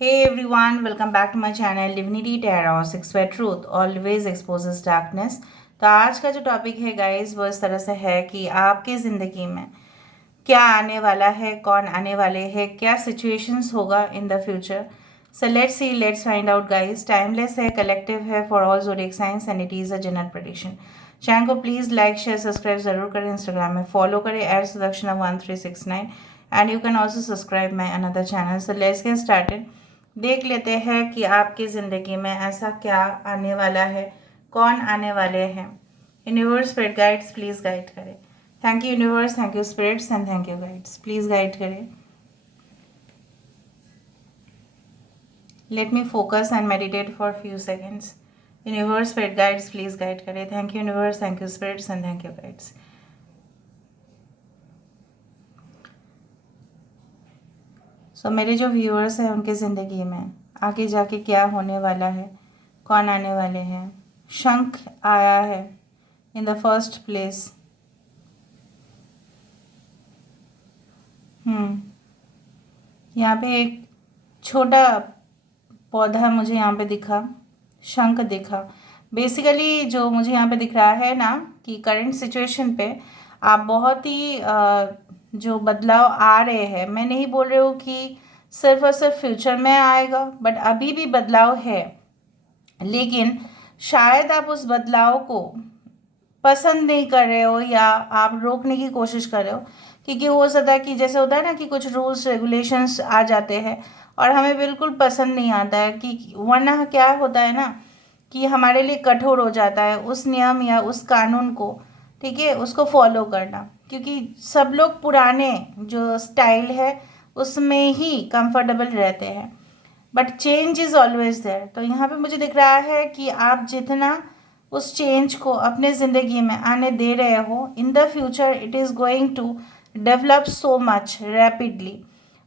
Hey everyone, welcome back to my channel Divinity Tarot 6 where truth always exposes darkness। तो आज का जो topic है गाइस वो इस तरह से है कि आपकी ज़िंदगी में क्या आने वाला है, कौन आने वाले हैं, क्या सिचुएशंस होगा इन the future. So let's see, let's find out guys. Timeless है, कलेक्टिव है for all zodiac science and it is a general prediction. Channel को प्लीज़ लाइक शेयर सब्सक्राइब ज़रूर करें, इंस्टाग्राम में फॉलो करें @sudakshanam1369 and you can also subscribe my another channel. So let's get started. देख लेते हैं कि आपकी ज़िंदगी में ऐसा क्या आने वाला है, कौन आने वाले हैं। Universe spirit guides please guide करें। Thank you universe, thank you spirits and thank you guides, please guide करें। Let me focus and meditate for few seconds. Universe spirit guides please guide करें। Thank you universe, thank you spirits and thank you guides. So मेरे जो viewers हैं उनकी ज़िंदगी में आगे जाके क्या होने वाला है, कौन आने वाले हैं। शंख आया है इन द फर्स्ट प्लेस। यहाँ पे एक छोटा पौधा मुझे यहाँ पे दिखा, शंख दिखा। बेसिकली जो मुझे यहाँ पे दिख रहा है ना कि करंट सिचुएशन पे आप बहुत ही जो बदलाव आ रहे हैं, मैं नहीं बोल रही हूँ कि सिर्फ और सिर्फ फ्यूचर में आएगा, बट अभी भी बदलाव है। लेकिन शायद आप उस बदलाव को पसंद नहीं कर रहे हो या आप रोकने की कोशिश कर रहे हो, क्योंकि हो सकता है कि जैसे होता है ना कि कुछ रूल्स रेगुलेशंस आ जाते हैं और हमें बिल्कुल पसंद नहीं आता है, कि वरना क्या होता है ना कि हमारे लिए कठोर हो जाता है उस नियम या उस कानून को, ठीक है, उसको फॉलो करना, क्योंकि सब लोग पुराने जो स्टाइल है उसमें ही कंफर्टेबल रहते हैं। But change is always there. तो यहाँ पे मुझे दिख रहा है कि आप जितना उस चेंज को अपने ज़िंदगी में आने दे रहे हो, in the future it is going to develop so much rapidly.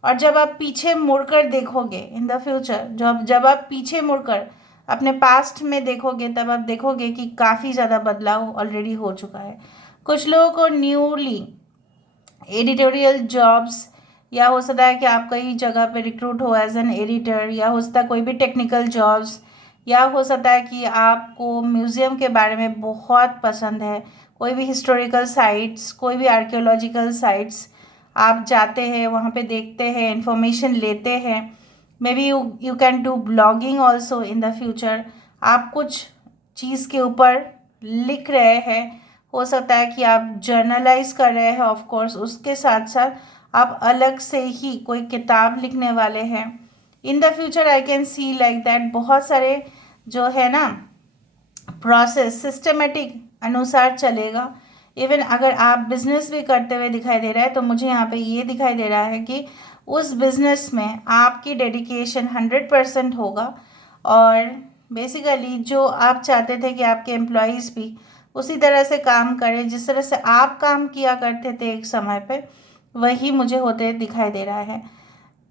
और जब आप पीछे मुड़कर देखोगे इन द फ्यूचर, जब जब आप पीछे मुड़कर अपने पास्ट में देखोगे, तब आप देखोगे कि काफ़ी ज़्यादा बदलाव ऑलरेडी हो चुका है। कुछ लोगों को न्यूली एडिटोरियल जॉब्स, या हो सकता है कि आप कई जगह पे रिक्रूट हो एज एन एडिटर, या हो सकता है कोई भी टेक्निकल जॉब्स, या हो सकता है कि आपको म्यूज़ियम के बारे में बहुत पसंद है, कोई भी हिस्टोरिकल साइट्स, कोई भी आर्कियोलॉजिकल साइट्स आप जाते हैं, वहाँ पे देखते हैं, इंफॉर्मेशन लेते हैं। May be you you can do blogging also in the future. आप कुछ चीज़ के ऊपर लिख रहे हैं, हो सकता है कि आप जर्नलाइज कर रहे हैं, ऑफ कोर्स उसके साथ साथ आप अलग से ही कोई किताब लिखने वाले हैं। इन the future I can see like that बहुत सारे जो है ना प्रोसेस सिस्टमेटिक अनुसार चलेगा। इवन अगर आप बिजनेस भी करते हुए दिखाई दे रहा है, तो मुझे यहाँ पे ये दिखाई दे रहा है कि उस बिजनेस में आपकी डेडिकेशन 100% होगा। और बेसिकली जो आप चाहते थे कि आपके एम्प्लॉयज़ भी उसी तरह से काम करें जिस तरह से आप काम किया करते थे एक समय पे, वही मुझे होते दिखाई दे रहा है।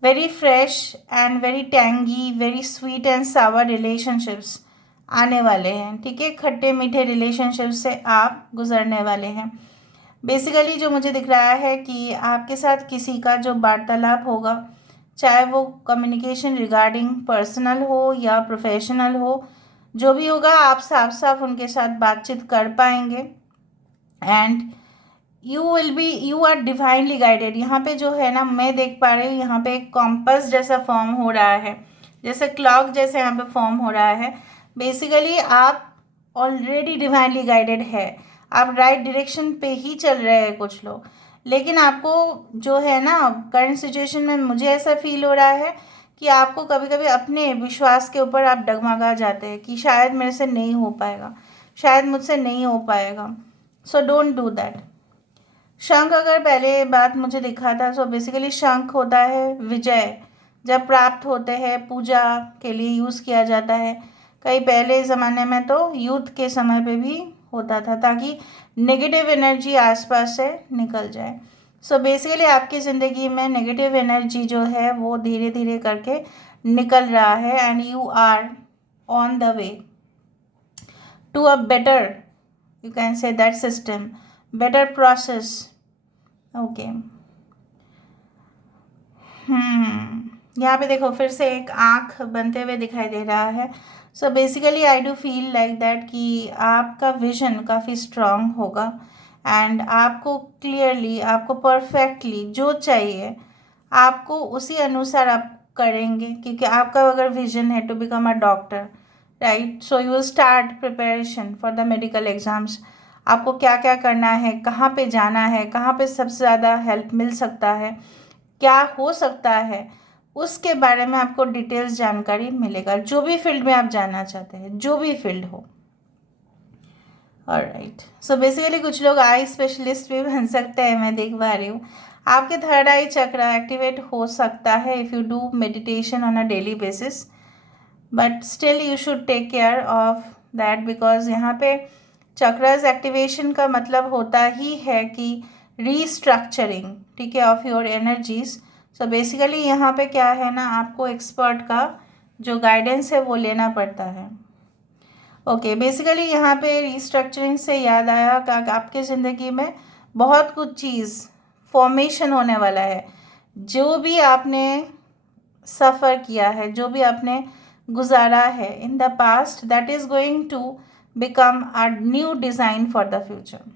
Very fresh and very tangy, very sweet and Sawar relationships आने वाले हैं, ठीक है। खट्टे मीठे रिलेशनशिप से आप गुजरने वाले हैं। बेसिकली जो मुझे दिख रहा है कि आपके साथ किसी का जो वार्तालाप होगा, चाहे वो कम्युनिकेशन रिगार्डिंग पर्सनल हो या प्रोफेशनल हो, जो भी होगा आप साफ साफ उनके साथ बातचीत कर पाएंगे। And you are divinely guided. यहाँ पे जो है ना, मैं देख पा रही हूँ यहाँ पे एक कॉम्पस जैसा फॉर्म हो रहा है, जैसे क्लॉक जैसे यहाँ पे फॉर्म हो रहा है। बेसिकली आप ऑलरेडी डिवाइनली गाइडेड है, आप राइट डायरेक्शन पे ही चल रहे हैं कुछ लोग। लेकिन आपको जो है ना करंट सिचुएशन में मुझे ऐसा फील हो रहा है कि आपको कभी कभी अपने विश्वास के ऊपर आप डगमगा जाते हैं कि शायद मेरे से नहीं हो पाएगा, शायद मुझसे नहीं हो पाएगा। So don't do that. शंख अगर पहले बात मुझे दिखा था, सो बेसिकली शंख होता है विजय, जब प्राप्त होते हैं पूजा के लिए यूज़ किया जाता है। कई पहले ज़माने में तो युद्ध के समय पे भी होता था, ताकि नेगेटिव एनर्जी आसपास से निकल जाए। सो बेसिकली आपकी ज़िंदगी में नेगेटिव एनर्जी जो है वो धीरे धीरे करके निकल रहा है, and you are on the way to a better, you can say that system, better process. Okay. यहाँ पे देखो फिर से एक आँख बनते हुए दिखाई दे रहा है। So basically I do feel like that कि आपका विजन काफ़ी स्ट्रांग होगा एंड आपको क्लियरली, आपको परफेक्टली जो चाहिए आपको उसी अनुसार आप करेंगे, क्योंकि आपका अगर विजन है to become a doctor, right, so you will start preparation for the medical exams. आपको क्या क्या करना है, कहाँ पे जाना है, कहाँ पे सबसे ज़्यादा हेल्प मिल सकता है, क्या हो सकता है, उसके बारे में आपको डिटेल्स जानकारी मिलेगा, जो भी फील्ड में आप जानना चाहते हैं, जो भी फील्ड हो। ऑलराइट, सो बेसिकली कुछ लोग आई स्पेशलिस्ट भी बन सकते हैं, मैं देख पा रही हूँ। आपके थर्ड आई चक्र एक्टिवेट हो सकता है if you do meditation on a daily basis, but still you should take care of that, because यहाँ पे चक्रस एक्टिवेशन का मतलब होता ही है कि रीस्ट्रक्चरिंग, ठीक है, of your energies. So basically यहाँ पे क्या है ना, आपको एक्सपर्ट का जो गाइडेंस है वो लेना पड़ता है। ओके, बेसिकली यहाँ पे रीस्ट्रक्चरिंग से याद आया कि आपके ज़िंदगी में बहुत कुछ चीज़ फॉर्मेशन होने वाला है। जो भी आपने सफ़र किया है, जो भी आपने गुजारा है in the past, that is going to become a new design for the future.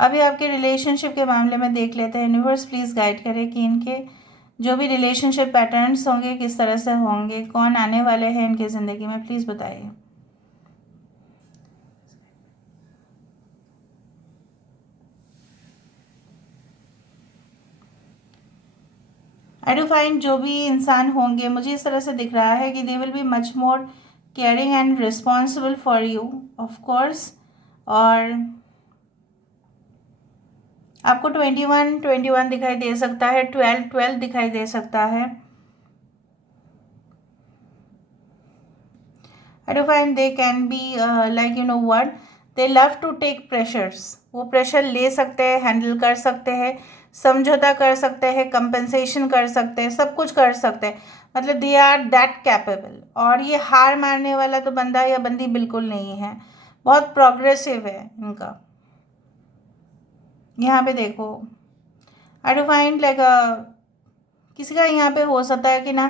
अभी आपके रिलेशनशिप के मामले में देख लेते हैं। यूनिवर्स प्लीज़ गाइड करें कि इनके जो भी रिलेशनशिप पैटर्न्स होंगे किस तरह से होंगे, कौन आने वाले हैं इनके ज़िंदगी में, प्लीज़ बताइए। आई डू फाइंड जो भी इंसान होंगे, मुझे इस तरह से दिख रहा है कि they will be much more caring and responsible for you, of course. और आपको 21 दिखाई दे सकता है, 12 दिखाई दे सकता है। I do find they can be like, you know what, they love to take pressures. वो प्रेशर ले सकते हैं, हैंडल कर सकते हैं, समझौता कर सकते हैं, कंपनसेशन कर सकते हैं, सब कुछ कर सकते हैं, मतलब दे आर दैट कैपेबल। और ये हार मारने वाला तो बंदा या बंदी बिल्कुल नहीं है, बहुत प्रोग्रेसिव है इनका। यहाँ पे देखो, आई डू फाइंड लाइक किसी का यहाँ पे हो सकता है कि ना,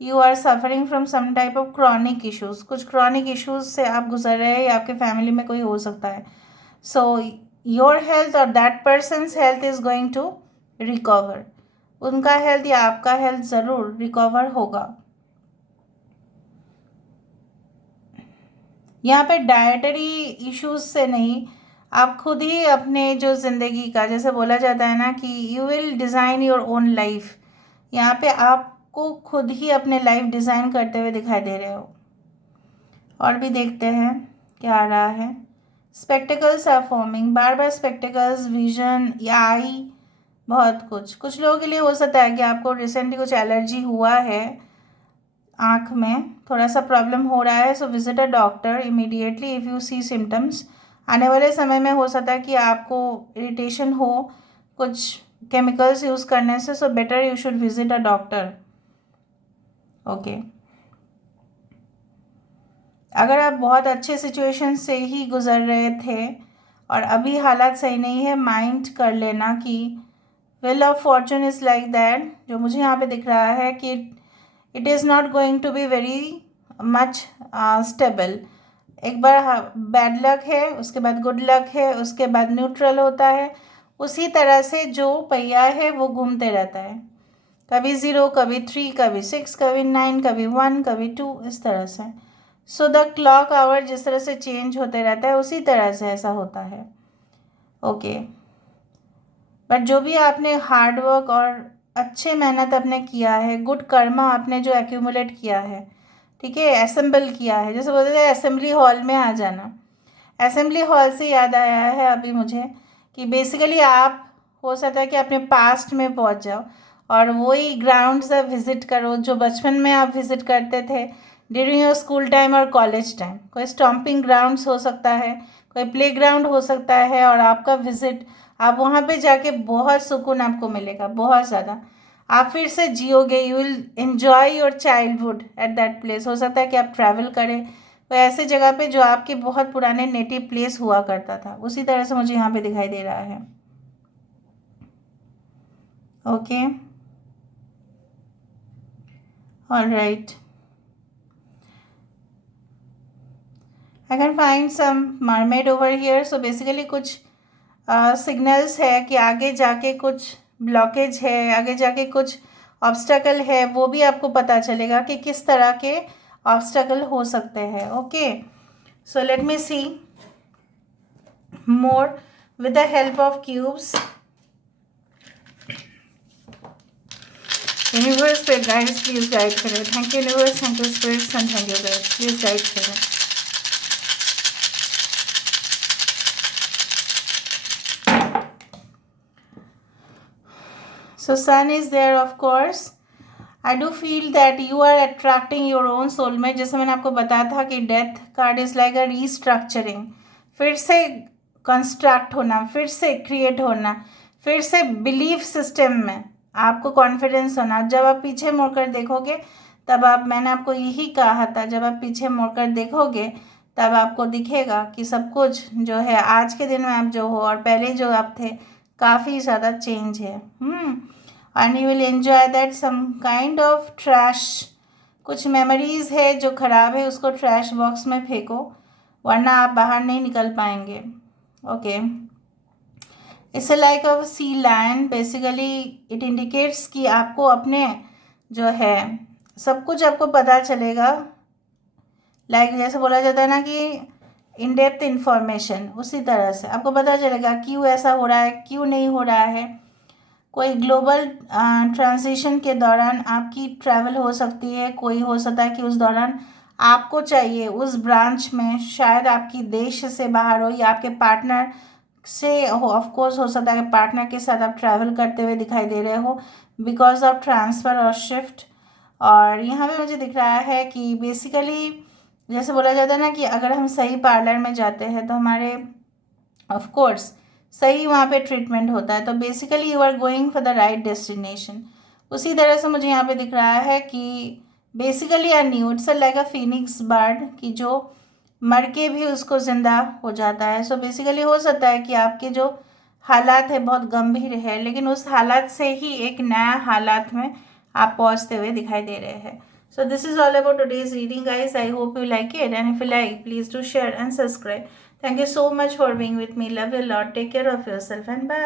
you are suffering from some type of chronic issues, कुछ क्रॉनिक इश्यूज से आप गुजर रहे हैं या आपके फैमिली में कोई हो सकता है। सो योर हेल्थ और that person's health is going to recover. उनका हेल्थ या आपका हेल्थ ज़रूर रिकवर होगा। यहाँ पे डाइटरी इश्यूज से नहीं, आप खुद ही अपने जो ज़िंदगी का, जैसे बोला जाता है ना कि you will design your own life, यहाँ पे आपको खुद ही अपने लाइफ डिज़ाइन करते हुए दिखाई दे रहे हो। और भी देखते हैं क्या आ रहा है। स्पेक्टिकल्स आर फॉर्मिंग, बार बार स्पेक्टिकल्स, विजन या आई, बहुत कुछ लोगों के लिए हो सकता है कि आपको रिसेंटली कुछ एलर्जी हुआ है, आँख में थोड़ा सा प्रॉब्लम हो रहा है। So visit a doctor immediately if you see symptoms. आने वाले समय में हो सकता है कि आपको इरिटेशन हो कुछ केमिकल्स यूज़ करने से, so better you should visit a doctor. Okay, अगर आप बहुत अच्छे सिचुएशन से ही गुज़र रहे थे और अभी हालात सही नहीं है, माइंड कर लेना कि wheel of fortune is like that. जो मुझे यहाँ पे दिख रहा है कि it is not going to be very much stable. एक बार बैड लक है, उसके बाद गुड लक है, उसके बाद न्यूट्रल होता है। उसी तरह से जो पहिया है वो घूमते रहता है, कभी 0, कभी 3, कभी 6, कभी 9, कभी 1, कभी 2, इस तरह से। सो द क्लॉक आवर जिस तरह से चेंज होते रहता है उसी तरह से ऐसा होता है। ओके, बट जो भी आपने हार्ड वर्क और अच्छे मेहनत आपने किया है, गुड कर्मा आपने जो एक्यूमुलेट किया है, ठीक है, असेंबल किया है, जैसे बोलते हैं असेंबली हॉल में आ जाना। असेंबली हॉल से याद आया है अभी मुझे कि बेसिकली आप, हो सकता है कि अपने पास्ट में पहुंच जाओ और वही ग्राउंड्स आप विज़िट करो जो बचपन में आप विज़िट करते थे ड्यूरिंग योर स्कूल टाइम और कॉलेज टाइम। कोई स्टॉम्पिंग ग्राउंड्स हो सकता है, कोई प्ले ग्राउंड हो सकता है, और आपका विज़िट, आप वहाँ पे जाके बहुत सुकून आपको मिलेगा, बहुत ज़्यादा। आप फिर से जियोगे, you will enjoy your childhood at that place. हो सकता है कि आप ट्रैवल करें तो ऐसे जगह पे जो आपके बहुत पुराने नेटिव प्लेस हुआ करता था, उसी तरह से मुझे यहाँ पे दिखाई दे रहा है। Okay, All right. I can find some mermaid over here. So basically कुछ सिग्नल्स है कि आगे जाके कुछ ब्लॉकेज है, आगे जाके कुछ ऑब्स्टैकल है, वो भी आपको पता चलेगा कि किस तरह के ऑब्स्टैकल हो सकते हैं. Okay, so let me see more with the help of cubes. Universe पे guides please guide करें. Thank you universe, thank you spirits and thank you guides. Please guide करें. So sun is there of course. I do feel that you are attracting your own soulmate. जैसे मैंने आपको बताया था कि death card is like a restructuring, फिर से construct होना, फिर से क्रिएट होना, फिर से बिलीफ सिस्टम में आपको कॉन्फिडेंस होना. जब आप पीछे मुड़कर देखोगे तब मैंने आपको यही कहा था, जब आप पीछे मुड़कर देखोगे तब आपको दिखेगा कि सब कुछ जो है आज के दिन में आप जो हो और पहले जो आप थे काफ़ी ज़्यादा चेंज है. And you will enjoy that some kind of trash. कुछ मेमोरीज है जो ख़राब है उसको ट्रैश बॉक्स में फेंको, वरना आप बाहर नहीं निकल पाएंगे. Okay, it's like a sea land. Basically it indicates कि आपको अपने जो है सब कुछ आपको पता चलेगा. लाइक जैसे बोला जाता है ना कि इन डेप्थ इंफॉर्मेशन, उसी तरह से आपको पता चलेगा क्यों ऐसा हो रहा है, क्यों नहीं हो रहा है. कोई ग्लोबल ट्रांजिशन के दौरान आपकी ट्रैवल हो सकती है. कोई हो सकता है कि उस दौरान आपको चाहिए उस ब्रांच में, शायद आपकी देश से बाहर हो या आपके पार्टनर से हो. ऑफकोर्स हो सकता है कि पार्टनर के साथ आप ट्रैवल करते हुए दिखाई दे रहे हो बिकॉज ऑफ ट्रांसफ़र और शिफ्ट. और यहाँ पे मुझे दिख रहा है कि बेसिकली जैसे बोला जाता है ना कि अगर हम सही पार्लर में जाते हैं तो हमारे ऑफकोर्स सही वहाँ पे ट्रीटमेंट होता है. तो basically you are going for the right destination. उसी तरह से मुझे यहाँ पे दिख रहा है कि basically a new, it's like a Phoenix bird कि जो मर के भी उसको ज़िंदा हो जाता है. सो बेसिकली हो सकता है कि आपके जो हालात है बहुत गंभीर है, लेकिन उस हालात से ही एक नया हालात में आप पहुँचते हुए दिखाई दे रहे हैं. So this is all about today's reading guys. I hope you like it, and if you like, please do share and subscribe. Thank you so much for being with me. Love you a lot. Take care of yourself and bye.